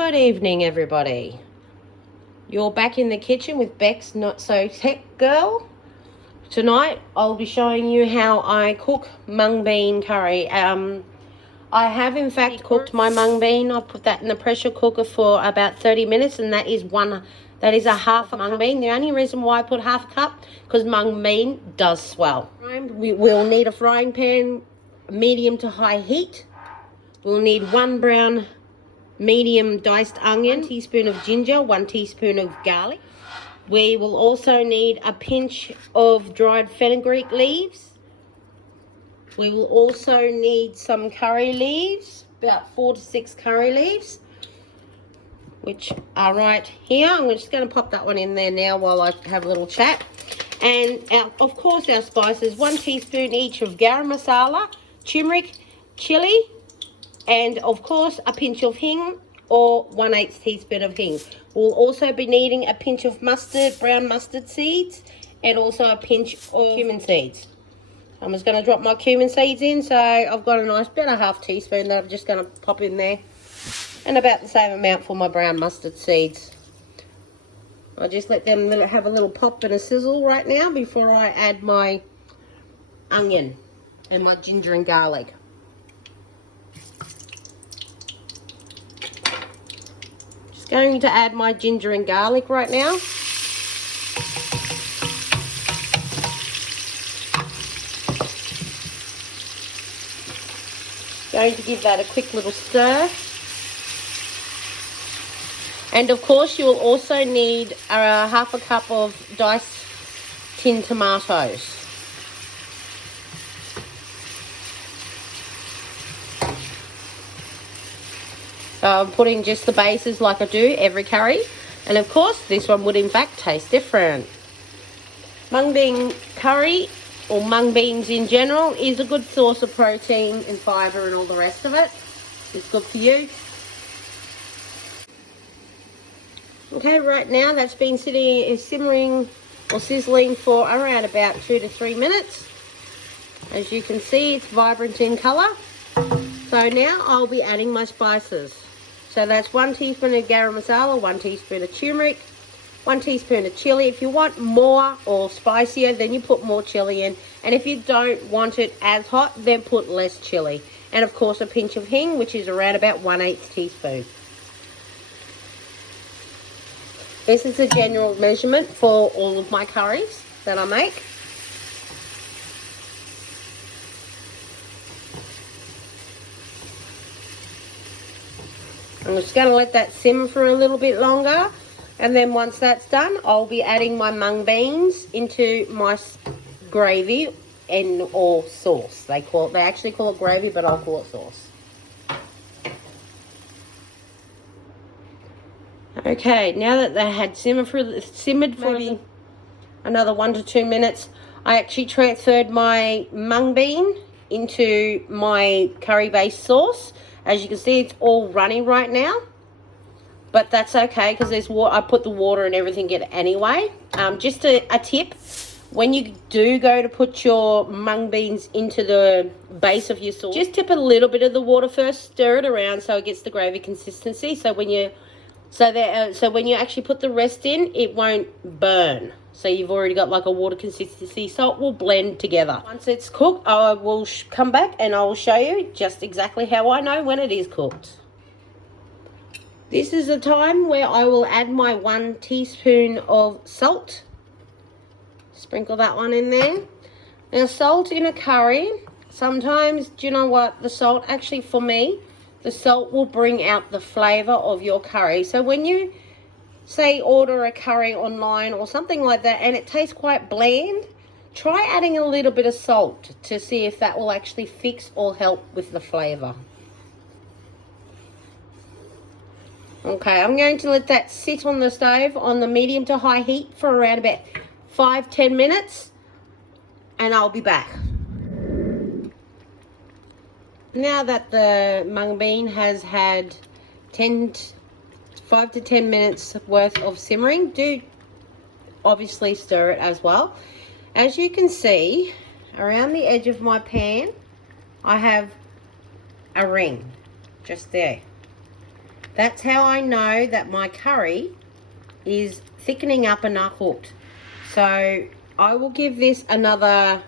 Good evening, everybody. You're back in the kitchen with Beck's Not So Tech Girl. Tonight I'll be showing you how I cook mung bean curry. I have in fact cooked my mung bean. I put that in the pressure cooker for about 30 minutes, and that is a half a mung bean. The only reason why I put half a cup, because mung bean does swell. We will need a frying pan, medium to high heat. We'll need 1 brown medium diced onion, 1 teaspoon of ginger, 1 teaspoon of garlic. We will also need a pinch of dried fenugreek leaves. We will also need some curry leaves, about 4 to 6 curry leaves, which are right here. I'm just going to pop that one in there now while I have a little chat. And of course our spices, 1 teaspoon each of garam masala, turmeric, chili, and of course a pinch of hing, or 1/8 teaspoon of hing. We'll also be needing a pinch of mustard, brown mustard seeds, and also a pinch of cumin seeds. I'm just going to drop my cumin seeds in, so I've got a nice about a half teaspoon that I'm just going to pop in there, and about the same amount for my brown mustard seeds. I just let them have a little pop and a sizzle right now before I add my onion and my ginger and garlic. Going to add my ginger and garlic right now. Going to give that a quick little stir. And of course you will also need half a cup of diced tin tomatoes. So I'm putting just the bases like I do every curry. And of course, this one would in fact taste different. Mung bean curry, or mung beans in general, is a good source of protein and fibre and all the rest of it. It's good for you. Okay, right now that's been simmering or sizzling for around about 2 to 3 minutes. As you can see, it's vibrant in colour. So now I'll be adding my spices. So that's 1 teaspoon of garam masala, 1 teaspoon of turmeric, 1 teaspoon of chili. If you want more or spicier, then you put more chili in. And if you don't want it as hot, then put less chili. And of course a pinch of hing, which is around about 1/8 teaspoon. This is the general measurement for all of my curries that I make. I'm just going to let that simmer for a little bit longer, and then once that's done, I'll be adding my mung beans into my gravy or sauce. They actually call it gravy, but I'll call it sauce. Okay, now that they had simmered for maybe another 1 to 2 minutes, I actually transferred my mung bean into my curry-based sauce. As you can see, it's all runny right now, but that's okay because there's water. I put the water and everything in anyway. Just a tip: when you do go to put your mung beans into the base of your sauce, just tip a little bit of the water first, stir it around so it gets the gravy consistency. So when you actually put the rest in, it won't burn. So you've already got like a water consistency, so it will blend together. Once it's cooked, I will come back and I will show you just exactly how I know when it is cooked. This is the time where I will add my 1 teaspoon of salt. Sprinkle that one in there. Now, salt in a curry, sometimes, do you know what? The salt, actually for me, the salt will bring out the flavour of your curry. So when you say order a curry online or something like that and it tastes quite bland, try adding a little bit of salt to see if that will actually fix or help with the flavour. Okay, I'm going to let that sit on the stove on the medium to high heat for around about 5-10 minutes, and I'll be back. Now that the mung bean has had 5 to 10 minutes worth of simmering, do obviously stir it as well. As you can see, around the edge of my pan, I have a ring just there. That's how I know that my curry is thickening up and not cooked. So I will give this another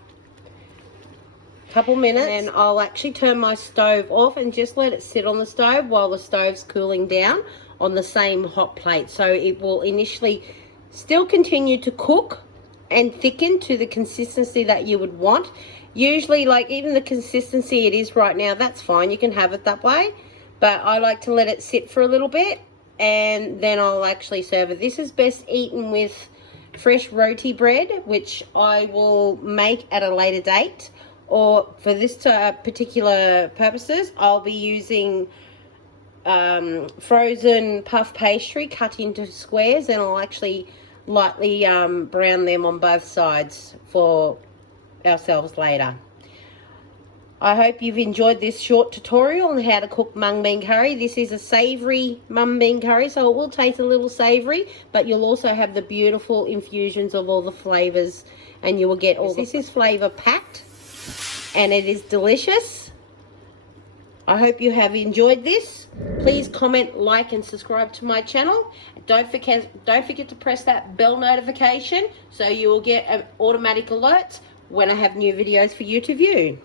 couple minutes, and then I'll actually turn my stove off and just let it sit on the stove while the stove's cooling down on the same hot plate. So it will initially still continue to cook and thicken to the consistency that you would want. Usually, like, even the consistency it is right now, that's fine, you can have it that way, but I like to let it sit for a little bit and then I'll actually serve it. This is best eaten with fresh roti bread, which I will make at a later date, or for this particular purposes I'll be using frozen puff pastry cut into squares, and I'll actually lightly brown them on both sides for ourselves later. I hope you've enjoyed this short tutorial on how to cook mung bean curry. This is a savoury mung bean curry, so it will taste a little savoury, but you'll also have the beautiful infusions of all the flavours, and you will get all this is flavour packed, and it is delicious. I hope you have enjoyed this. Please comment, like, and subscribe to my channel. Don't forget to press that bell notification so you will get automatic alerts when I have new videos for you to view.